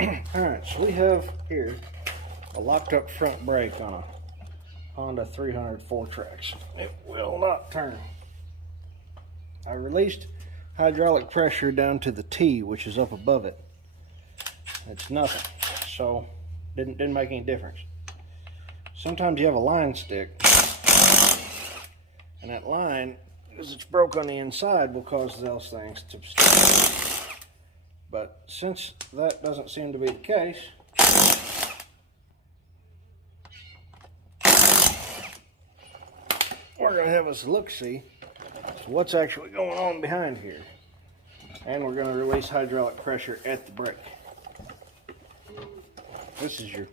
Alright, so we have here a locked up front brake on a Honda 300 Fourtrax. It will not turn. I released hydraulic pressure down to the T, which is up above it. It's nothing, so didn't make any difference. Sometimes you have a line stick, and that line, because it's broke on the inside, will cause those things to stick. But since that doesn't seem to be the case, we're going to have us look-see what's actually going on behind here. And we're going to release hydraulic pressure at the brake. This is your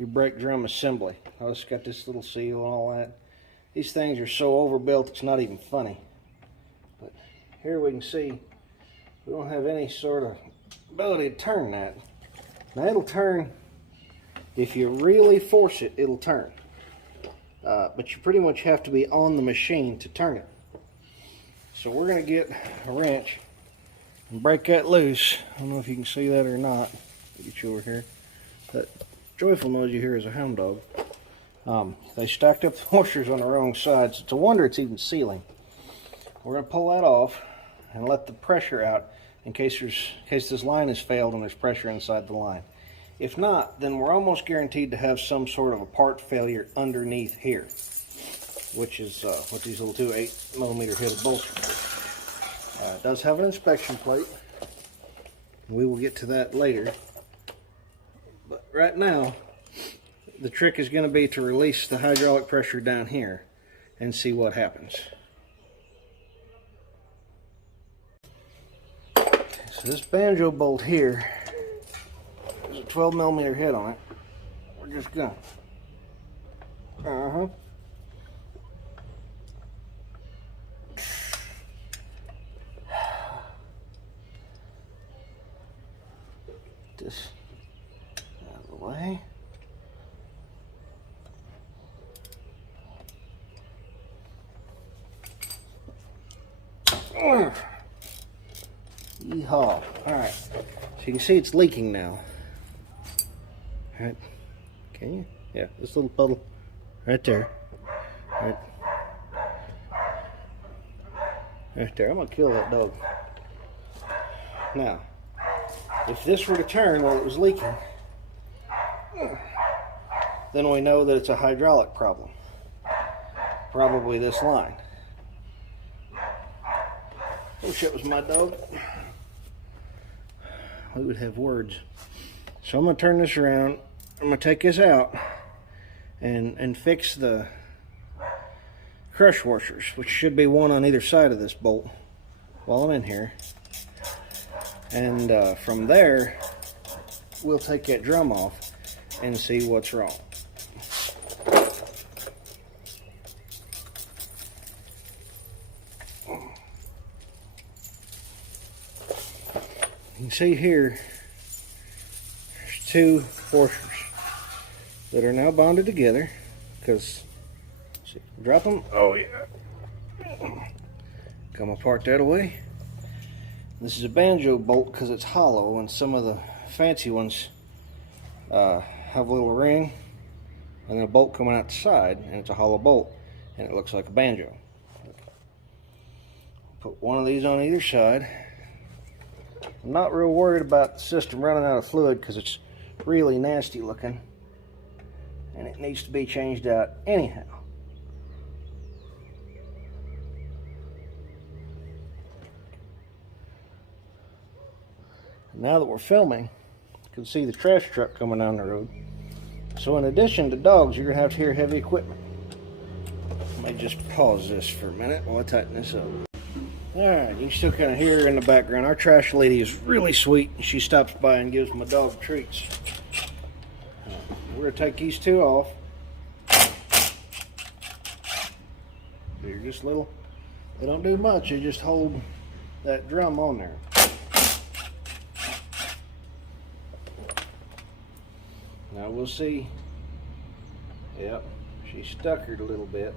brake drum assembly. Oh, it's got this little seal and all that. These things are so overbuilt it's not even funny. But here we can see we don't have any sort of ability to turn that. Now it'll turn, if you really force it, it'll turn. But you pretty much have to be on the machine to turn it. So we're going to get a wrench and break that loose. I don't know if you can see that or not. I'll get you over here. That joyful noise you hear is a hound dog. They stacked up the washers on the wrong side, so it's a wonder it's even sealing. We're going to pull that off and let the pressure out in case this line has failed and there's pressure inside the line. If not, then we're almost guaranteed to have some sort of a part failure underneath here, which is what these little two 8mm headed bolts are. It does have an inspection plate. We will get to that later. But right now, the trick is going to be to release the hydraulic pressure down here and see what happens. So this banjo bolt here, there's a 12mm head on it. We're just going to this out of the way. Yeehaw. Alright, so you can see it's leaking now. Alright, can you? Yeah, this little puddle right there. Right there. I'm going to kill that dog. Now, if this were to turn while it was leaking, then we know that it's a hydraulic problem. Probably this line. I wish it was my dog. We would have words. So I'm going to turn this around. I'm going to take this out and fix the crush washers, which should be one on either side of this bolt while I'm in here. And from there, we'll take that drum off and see what's wrong. You can see here, there's two washers that are now bonded together because, see, drop them, oh yeah, come apart that way. This is a banjo bolt because it's hollow, and some of the fancy ones have a little ring and then a bolt coming out the side, and it's a hollow bolt and it looks like a banjo. Put one of these on either side. I'm not real worried about the system running out of fluid because it's really nasty looking and it needs to be changed out anyhow. Now that we're filming, you can see the trash truck coming down the road. So in addition to dogs, you're going to have to hear heavy equipment. Let me just pause this for a minute while I tighten this up. Alright, you can still kind of hear her in the background. Our trash lady is really sweet. She stops by and gives my dog treats. We're going to take these two off. They're just little, they don't do much, they just hold that drum on there. Now we'll see. Yep, she stuckered a little bit.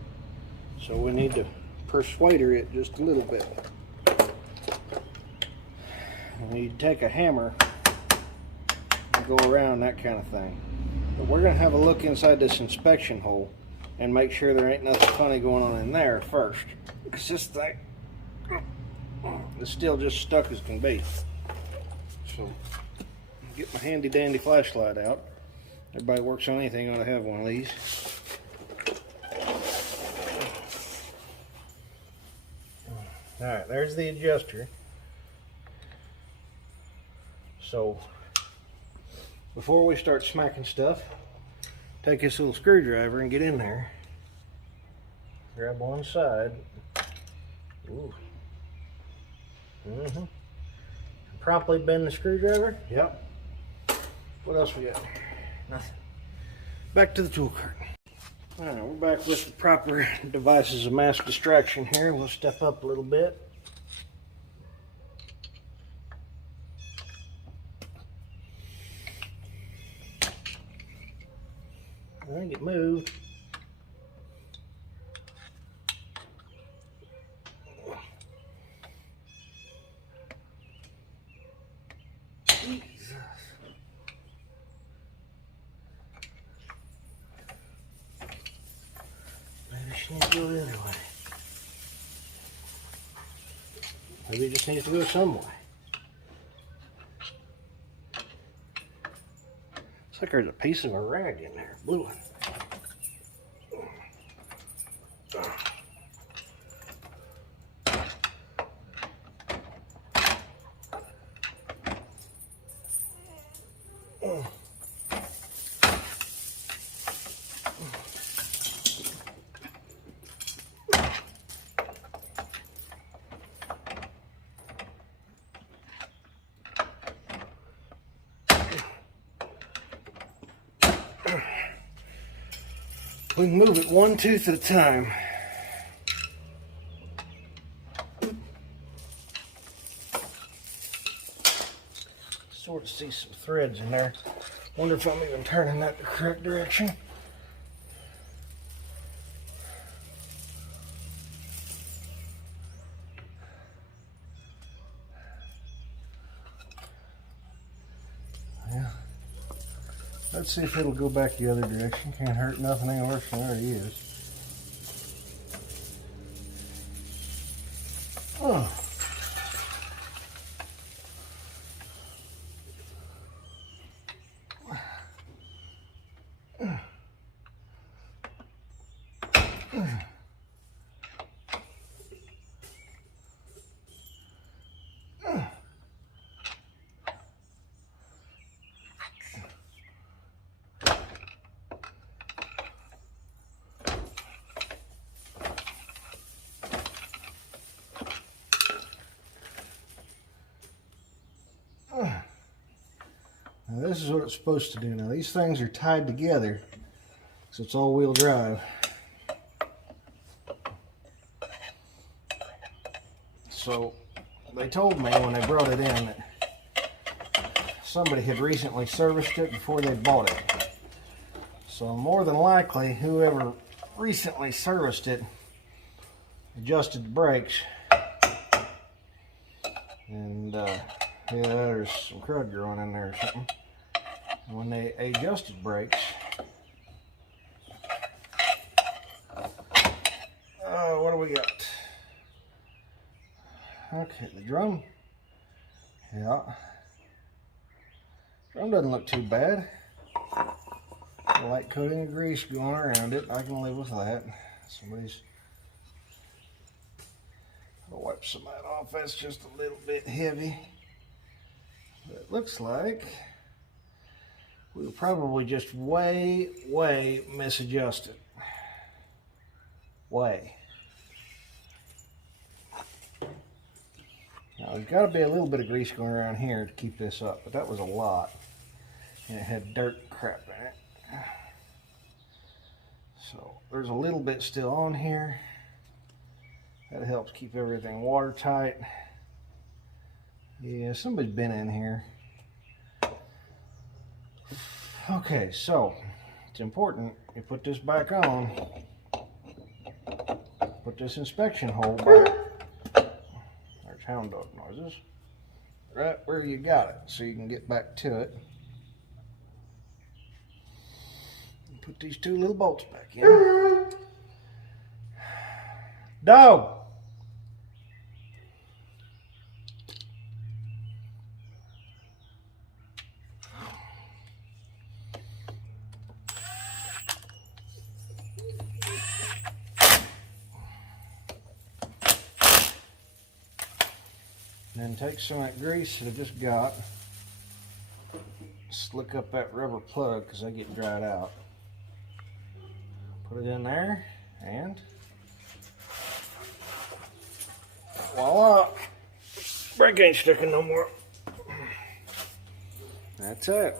So we need to persuade her it just a little bit. We need to take a hammer go around, that kind of thing. But we're going to have a look inside this inspection hole and make sure there ain't nothing funny going on in there first. Because this thing is still just stuck as can be. So, get my handy dandy flashlight out. Everybody works on anything ought to have one of these. Alright, there's the adjuster. So, before we start smacking stuff, take this little screwdriver and get in there. Grab one side. Ooh. Promptly bend the screwdriver. Yep. What else we got here? Nothing. Back to the tool cart. Alright, we're back with the proper devices of mass distraction here. We'll step up a little bit. I think it moved. Jesus. Maybe she needs to go the other way. Maybe it just needs to go some way. Looks like there's a piece of a rag in there, blue one. We can move it one tooth at a time. Sort of see some threads in there. Wonder if I'm even turning that the correct direction. Yeah. Let's see if it'll go back the other direction. Can't hurt nothing any worse than it already is. Oh. Now this is what it's supposed to do. Now these things are tied together, so it's all-wheel drive. So they told me when they brought it in that somebody had recently serviced it before they bought it. So more than likely, whoever recently serviced it adjusted the brakes. And yeah, there's some crud growing in there or something. And when they adjusted brakes, what do we got? Okay, the drum. Yeah. Drum doesn't look too bad. A light coating of grease going around it. I can live with that. I'll wipe some of that off. That's just a little bit heavy. But it looks like we were probably just way misadjusted. Way. Now there's got to be a little bit of grease going around here to keep this up, but that was a lot. And it had dirt crap in it. So there's a little bit still on here. That helps keep everything watertight. Yeah, somebody's been in here. Okay, so it's important you put this back on. Put this inspection hole back. There's hound dog noises. Right where you got it, so you can get back to it. Put these two little bolts back in. Dog! Then take some of that grease that I just got, slick up that rubber plug because they get dried out. Put it in there and voila! Brake ain't sticking no more. That's it.